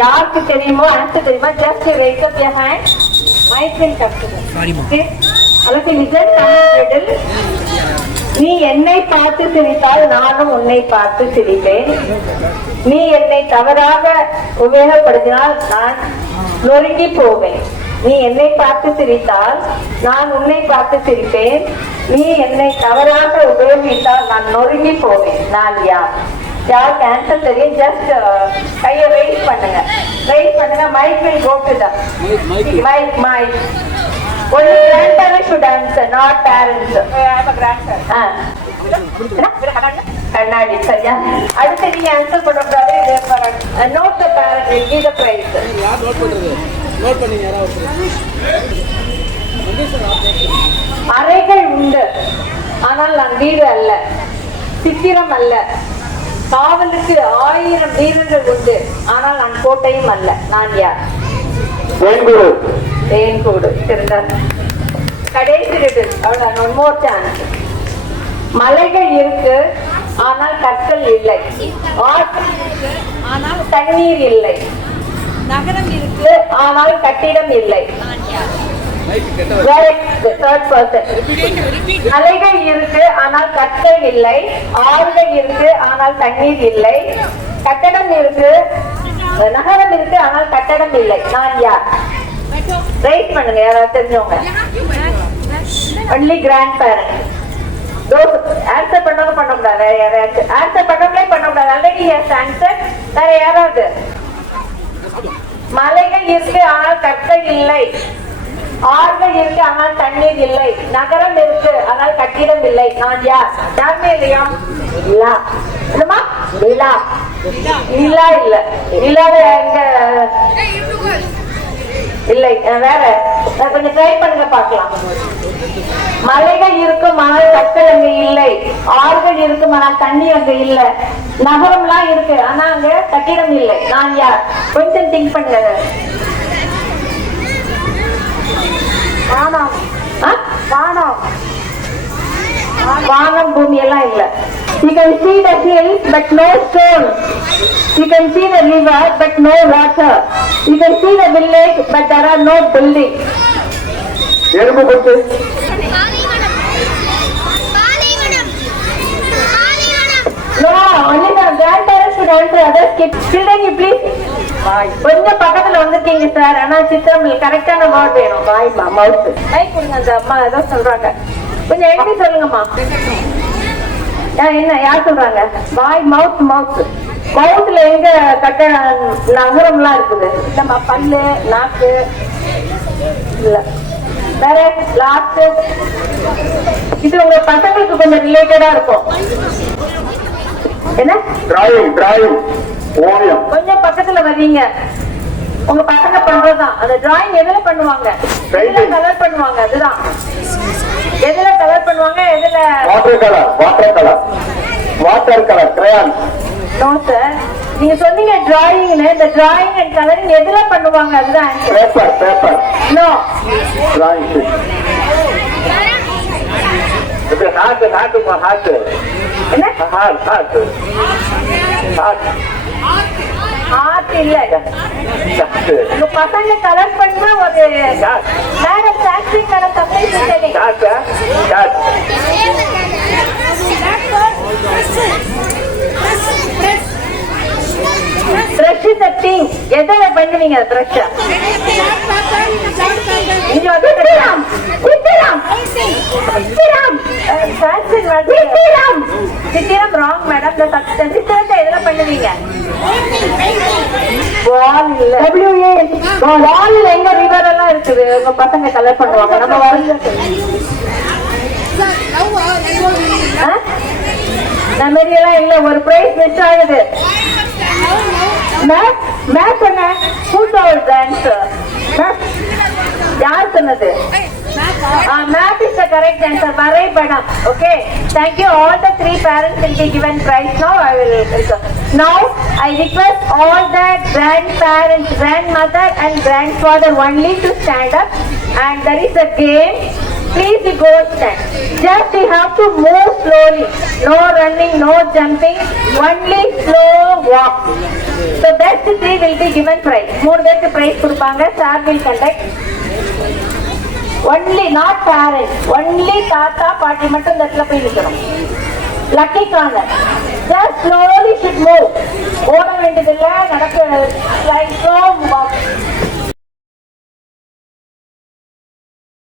யாருக்கு தெரியுமோ ஆன்சர் தெரியுமா? Just raise up your hand. Mic will come to them. Okay. அதுக்கு listen தமிழ். நீ என்னை பார்த்து சிரித்தால் நானும் உன்னை பார்த்து சிரிப்பேன். நீ என்னை தவறாக உபயோகப்படுத்தினால் நான் நொறுங்கி போவேன். நீ என்னை பார்த்து சிரித்தால் நான் உன்னை பார்த்து சிரிப்பேன். நீ என்னை தவறாக உபயோகித்தால் நான் நொறுங்கி போவேன். நான் யார்? யாருக்கு ஆன்சர் தெரியும்? ஜஸ்ட் கையை வெயிட் பண்ணுங்க. Mic will go to them. Mic. Only grandparents should answer, not parents. I am a grandparent. கண்ணாடி சரியா? அடுத்து நீங்க ஆன்சர் பண்ணக்கூடாது. Note the parent will give the prize. யார் நோட் பண்றது? நோட் பண்ணீங்க யாராவது? அறைகள் உண்டு ஆனால் நான் வீடு அல்ல. சித்திரம் அல்ல. காவலுக்கு 1000 வீரர்கள் உண்டு ஆனால் நான் கோட்டையும் அல்ல. நான் யார்? தேன்கூடு. கடைசி ஒன் மோர் சான்ஸ். மலைகள் இருக்கு ஆனால் கற்கள் இல்லை. ஆனால் தண்ணீர் இல்லை. நகரம் இருக்கு ஆனால் கட்டிடம் இல்லை. மலைகள் இருக்கு ஆனால் கற்கள் இல்லை. ஆறுகள் இருக்கு ஆனால் தண்ணீர் இல்லை. கட்டடம் இருக்கு, நகரம் இருக்கு ஆனால் கட்டடம் இல்லை. நான் யார்? ரைட் பண்ணுங்க யாராவது தெரிஞ்சவங்க. Only grand parent. ஆன்சர் பண்ணவங்க பண்ண கூடாது. வேற யாராச்சும் ஆன்சர் பண்ணவங்களே பண்ண கூடாது. Already answer. வேற யாராவது? மலைகள் இருக்கு ஆனால் கற்கள் இல்லை. ஆறுகள் இருக்கு ஆனால் தண்ணீர் இல்லை. நகரம் இருக்கு ஆனால் கட்டிடம் இல்லை. நான் யார்? டாமியம் இல்லா இல்ல இல்ல இல்லாத எங்க இல்லை. வேற கொஞ்சம் ட்ரை பண்ணுங்க பார்க்கலாம். மலைகள் இருக்கும் ஆனால் கற்கள் அங்க இல்லை. ஆறுகள் இருக்கும் ஆனால் தண்ணீர் அங்க இல்ல. நகரம்லாம் இருக்கு ஆனா அங்க கட்டிடம் இல்லை. நான் யார்? கொஞ்சம் திங்க் பண்ணுங்க. வானம் பூமி எல்லாம் இல்ல. You can see the hills but no stone. You can see the river but no water. You can see the village but there are no buildings. எறும்பு கொத்து. No, only the grandparents should answer. Others skip. Children, you please. கொஞ்சம் பக்கத்துல வந்துட்டீங்க sir. ஆனா சித்திரம் கரெக்டான word வேணும். வாய்மா மவுத். Mic கொடுங்க. அந்த அம்மா ஏதோ சொல்றாங்க. கொஞ்சம் எழுதி சொல்லுங்கம்மா. என்ன யார் சொல்றாங்க? வாய் மவுத். மவுத்ல எங்க கட்ட நகரம்லாம் இருக்குது? இல்லம்மா பல்லு நாக்கு இல்ல. வேற லாஸ்ட். இது உங்க பசங்களுக்கு கொஞ்சம் ரிலேட்டடா இருக்கும். என்ன? டிராயிங் ஓவியம். கொஞ்சம் பக்கத்துல வர்றீங்க. உங்க பசங்க பண்றதுதான். அந்த டிராயிங் எதுல பண்ணுவாங்க? எதுல கலர் பண்ணுவாங்க? அதுதான். எதுல கலர் பண்ணுவாங்க? எதுல? Water colour crayon. No sir, நீங்க சொன்னீங்க டிராயிங்னு. இந்த டிராயிங் அண்ட் கலரிங் எதுல பண்ணுவாங்க? அதுதான் பேப்பர். No drawing. என்ன? ஆர்ட் இல்ல. உங்க பசங்க கலர் பண்ணா ஒரு வேற சாக்ரிக்கான தப்பை சொல்லி பிரஷ் செட்டிங் எதை பண்ணுவீங்க? பிரஷ் சித்திரம் ராங் மேடம். சித்திரத்தை எதுல பண்ணுவீங்க? வால் எங்க ரிவர் எல்லாம் இருக்குது. உங்க பசங்க கலர் பண்ணுவாங்க. நம்ம மாதிரி எல்லாம் இல்ல. ஒரு பிரைஸ் மிஸ் ஆகுது. யார் சொன்னது? Map is the correct answer. வரைபடம். Okay. Thank you. All the 3 parents will be given prize now. Now I request all the grandparents, grandmother and grandfather only to stand up. And there is a game. Please you go stand. Just you have to move slowly. No running, no jumping. Only slow walk. So best three will be given prize. 3 பேருக்கு prize கொடுப்பாங்க. Sir will conduct. Only not parents. Only தாத்தா பாட்டி மட்டும் இந்த இடத்துல போய் நிக்கணும். Lucky corner. Just slowly should move. ஓட வேண்டியதில்லை, நடக்க